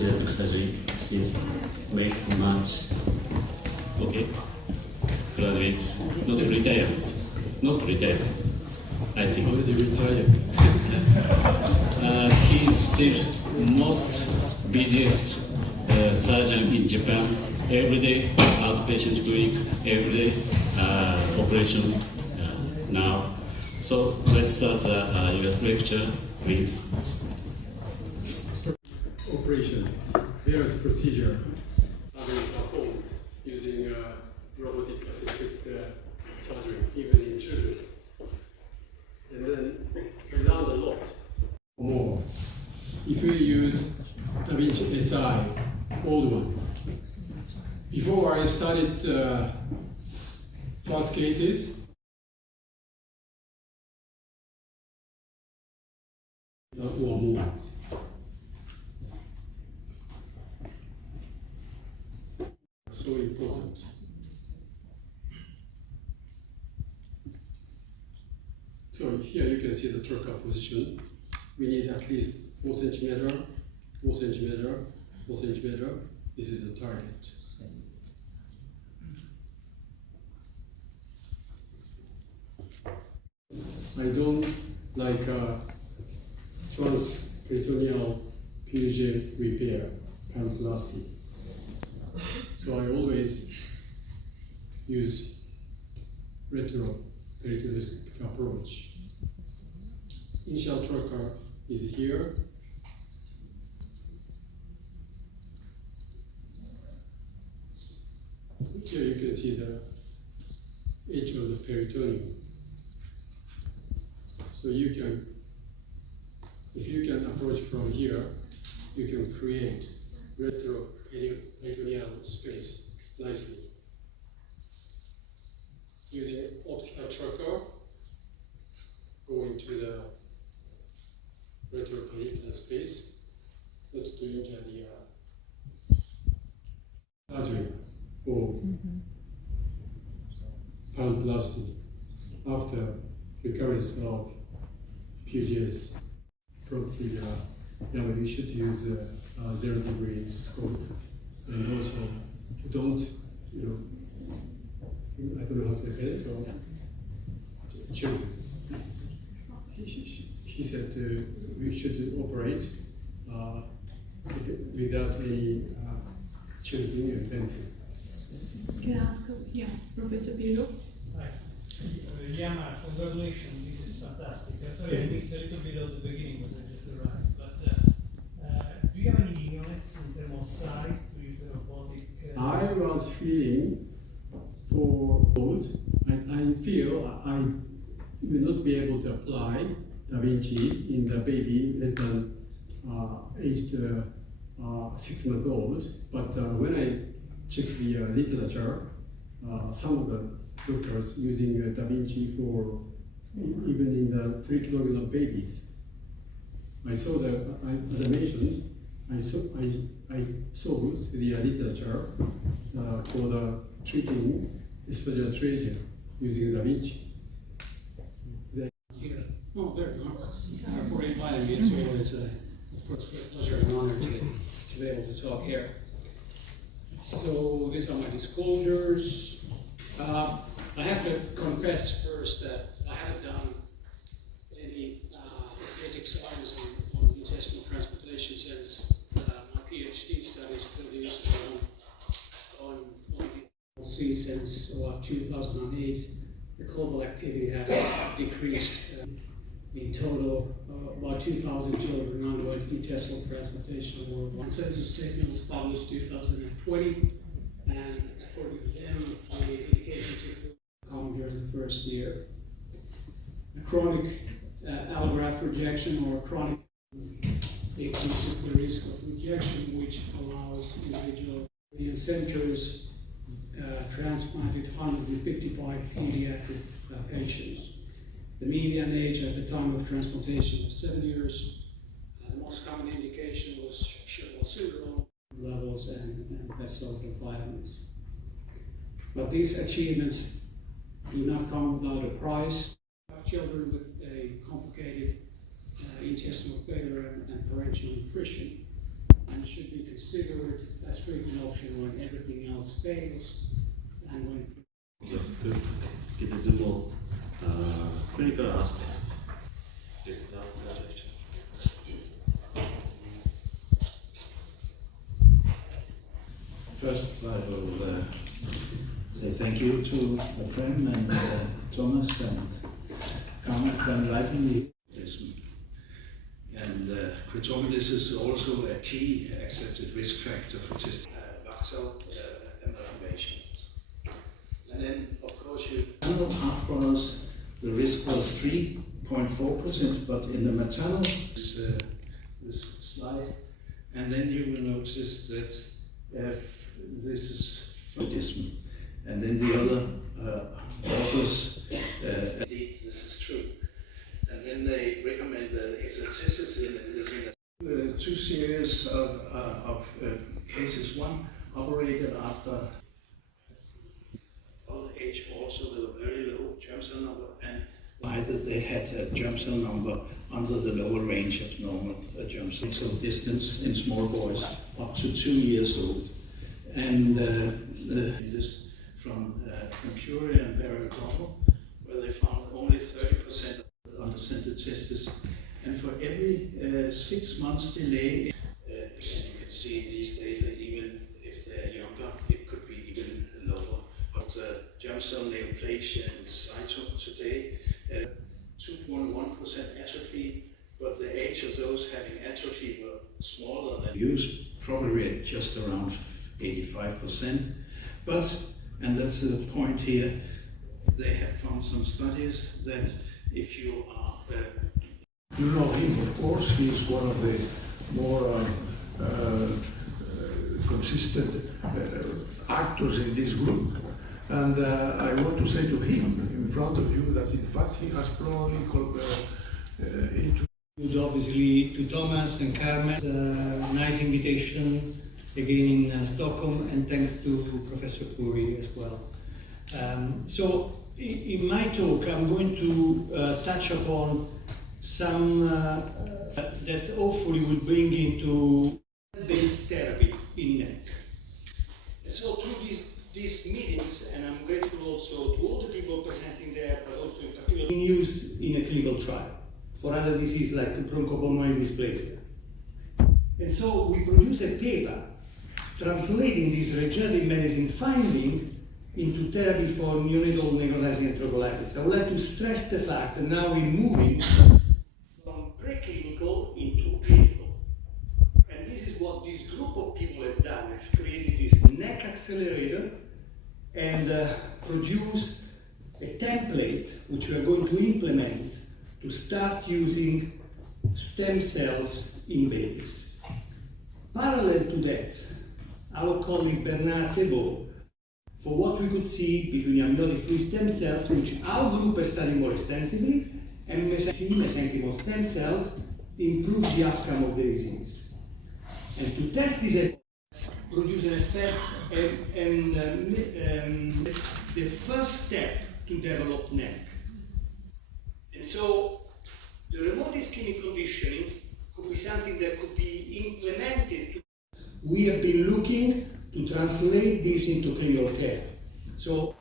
pediatric surgery is very much okay. Graduate, not retirement, not retirement. I think already retired. He's still most busiest surgeon in Japan. Every day outpatient clinic, every day operation now. So let's start your lecture, please. Operation. There is procedure being performed using robotic assisted surgery, even in children. And then we learned a lot more. If we use DaVinci SI, old one, before I started first cases, or more. So important. So here you can see the trocar position. We need at least 4 centimeter, 4 centimeter, 4 centimeter. This is the target. I don't like transperitoneal PUJ repair, panoplasty. So I always use retroperitoneal approach. Initial trocar is here. Here you can see the edge of the peritoneum. So you can, if you can approach from here, you can create retroperitoneal space nicely. Using optical trocar, go into the retroperitoneal space, not to injure the surgery or panoplasty after recurrence of PGS. Probably we should use 0 degree scope, and also don't, I don't know how to say it, or chill. He said we should operate without any chilling and venting. Can I ask, Professor Pirlo? Right. Yama, congratulations, this is fantastic. Sorry, I missed a little bit of the beginning because I just arrived. But do you have any units in terms of size to use the robotic? I was feeling for both. I feel I will not be able to apply DaVinci in the baby less than aged 6 months old. But when I checked the literature, some of the doctors using DaVinci for even in the 3 kilogram babies. I saw that, as I mentioned, I saw the literature for the treating esophageal atresia using DaVinci. Oh, there you are. For inviting me, it's always of course, a pleasure and honor to be able to talk here. So these are my disclosures. I have to confess first that I haven't done any basic science on intestinal transplantation since my PhD studies studies on policy since 2008. The global activity has decreased. In total, about 2,000 children underwent intestinal transplantation worldwide. Census statement was published in 2020, and according to them, the indications come during the first year. A chronic allograft rejection or chronic increases the risk of rejection, which allows individual centers transplanted 155 pediatric patients. The median age at the time of transplantation was 7 years. The most common indication was Schindler syndrome levels and vessel vitamins. But these achievements do not come without a price. Children with a complicated intestinal failure and parenteral nutrition. And should be considered as treatment option when everything else fails and when Get into more clinical aspect. This not surgery. First, I will say thank you to my friend and Thomas and Carmen for enlightening me. And cretomelis is also a key accepted risk factor for bacterial malformations. And then, of course, maternal half brothers, the risk was 3.4%, but in the maternal, this slide, and then you will notice that this is photism, and then the other authors, indeed, this is true. And then they recommend that exercises in two series of cases. One operated after old age, also with a very low germ cell number, and either they had a germ cell number under the lower range of normal germ cell distance in small boys up to 2 years old. And this from Curie and Barrett-Gommel, where they found only 30% on the center testis, and for every 6 months delay, and you can see these data, even if they're younger, it could be even lower. But germ cell neoplasia in situ today, 2.1% atrophy, but the age of those having atrophy were smaller than used, probably at just around 85%. But, and that's the point here, they have found some studies that if you are you know him, of course. He is one of the more consistent actors in this group. And I want to say to him, in front of you, that in fact he has probably Obviously to Thomas and Carmen, nice invitation again in Stockholm, and thanks to Professor Puri as well. So in my talk I'm going to touch upon some that hopefully will bring into based therapy in neck. And so through these meetings, and I'm grateful also to all the people presenting there, but also in particular in use in a clinical trial for other diseases like bronchopulmonary dysplasia. And so we produce a paper translating this regenerative medicine finding into therapy for neonatal necrotizing enterocolitis. I would like to stress the fact that now we're moving from preclinical into clinical. And this is what this group of people has done, has created this neck accelerator and produced a template which we are going to implement to start using stem cells in babies. Parallel to that, our colleague Bernard Thébault, for what we could see between amniotic fluid stem cells, which our group has studied more extensively, and mesenchymal stem cells improve the outcome of the disease. And to test this, produce an effect and the first step to develop neck. And so the remote ischemic conditioning could be something that could be implemented. We have been looking to translate this into clinical care. So